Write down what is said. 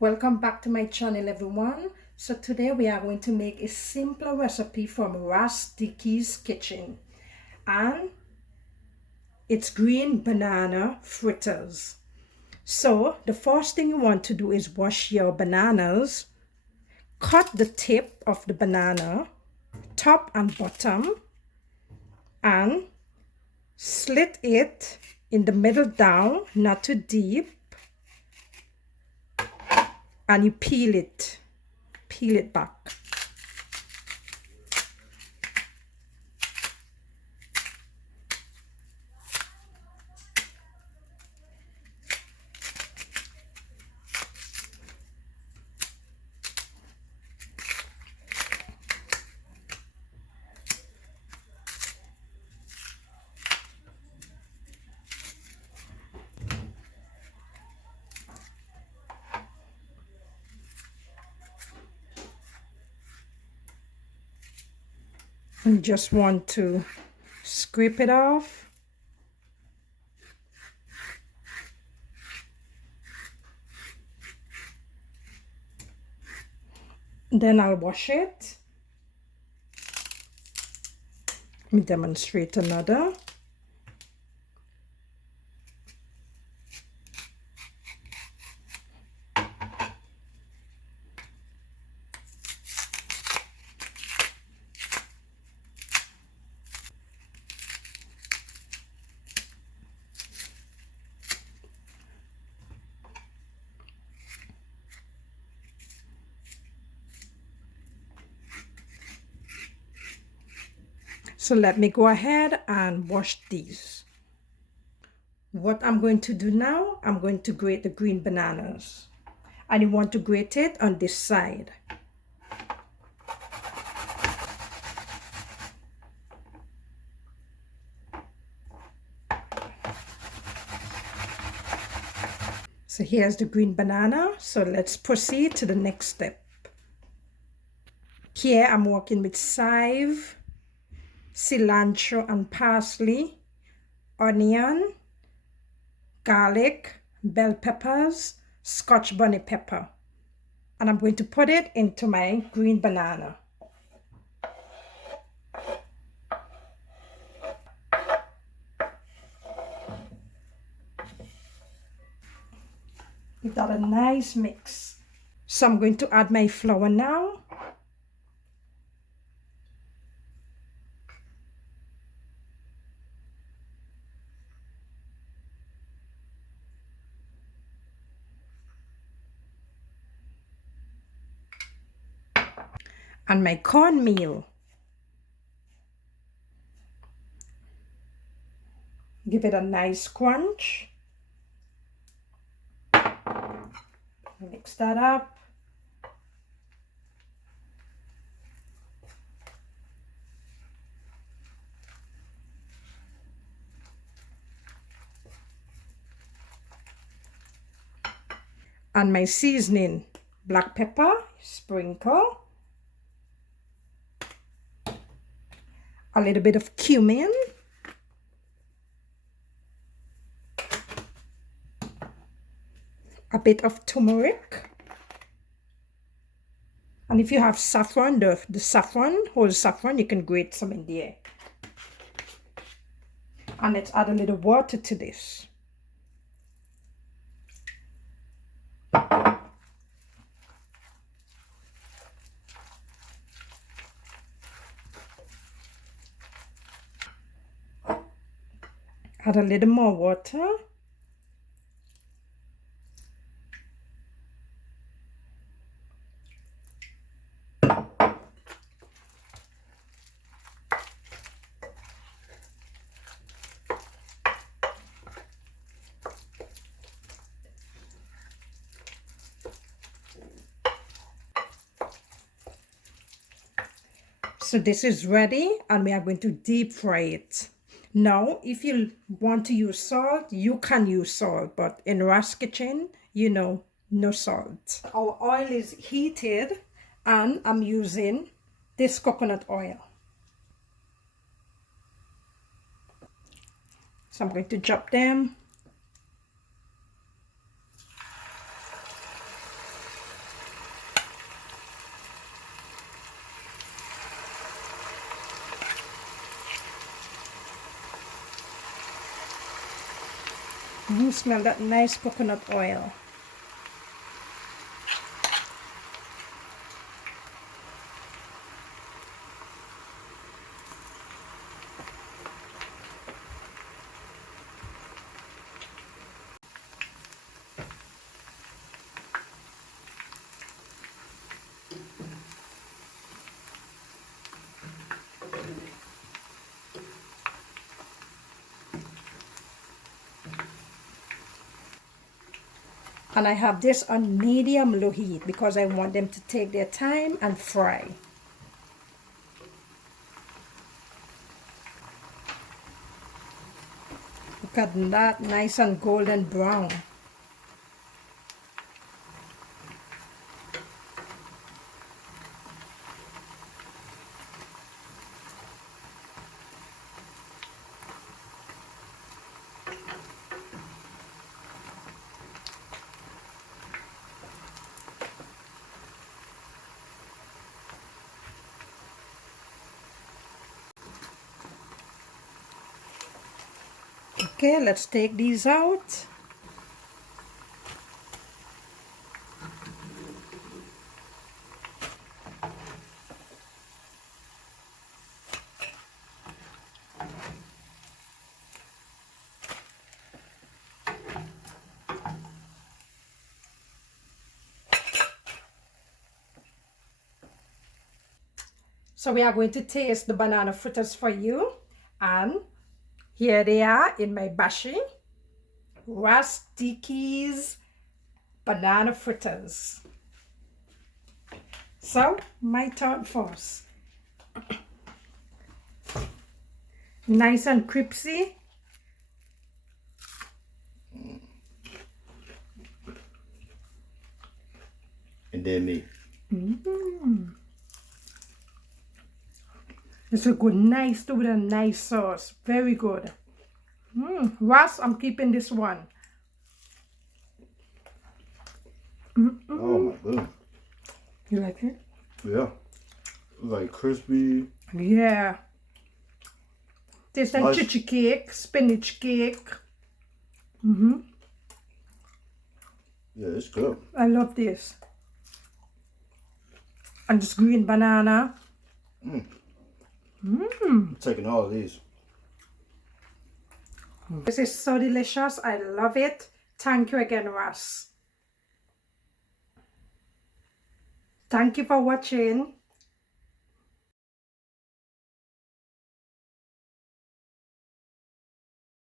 Welcome back to my channel, everyone. So today we are going to make a simple recipe from Ras Dicki's kitchen, and it's green banana fritters. So the first thing you want to do is wash your bananas, cut the tip of the banana, top and bottom, and slit it in the middle down, not too deep, and you peel it back. And just want to scrape it off. Then I'll wash it. Let me demonstrate another. So let me go ahead and wash these. What I'm going to do now, I'm going to grate the green bananas. And you want to grate it on this side. So here's the green banana. So let's proceed to the next step. Here I'm working with chive, cilantro and parsley, onion, garlic, bell peppers, scotch bonnet pepper. And I'm going to put it into my green banana. Give that a nice mix. So I'm going to add my flour now. And my cornmeal. Give it a nice crunch. Mix that up. And my seasoning, black pepper, sprinkle. A little bit of cumin. A bit of turmeric. And if you have saffron, the saffron, whole saffron, you can grate some in there. And let's add a little water to this. Add a little more water. So this is ready and we are going to deep fry it. Now, if you want to use salt, you can use salt, but in Ras Kitchen, no salt. Our oil is heated and I'm using this coconut oil. So I'm going to drop them. Smell that nice coconut oil. And I have this on medium low heat because I want them to take their time and fry. Look at that, nice and golden brown. Okay, let's take these out. So we are going to taste the banana fritters for you, and here they are in my bashi. Ras Dicki's banana fritters. So, my turn first. Nice and crispy. And then me. It's a good, nice too, with a nice sauce. Very good. Ras, I'm keeping this one. Oh my goodness. You like it? Yeah. Like crispy. Yeah. Tastes like Nice. chichi cake, spinach cake. Yeah, it's good. I love this. And this green banana. I'm taking all of these. This is so delicious. I love it. Thank you again, Ras. Thank you for watching.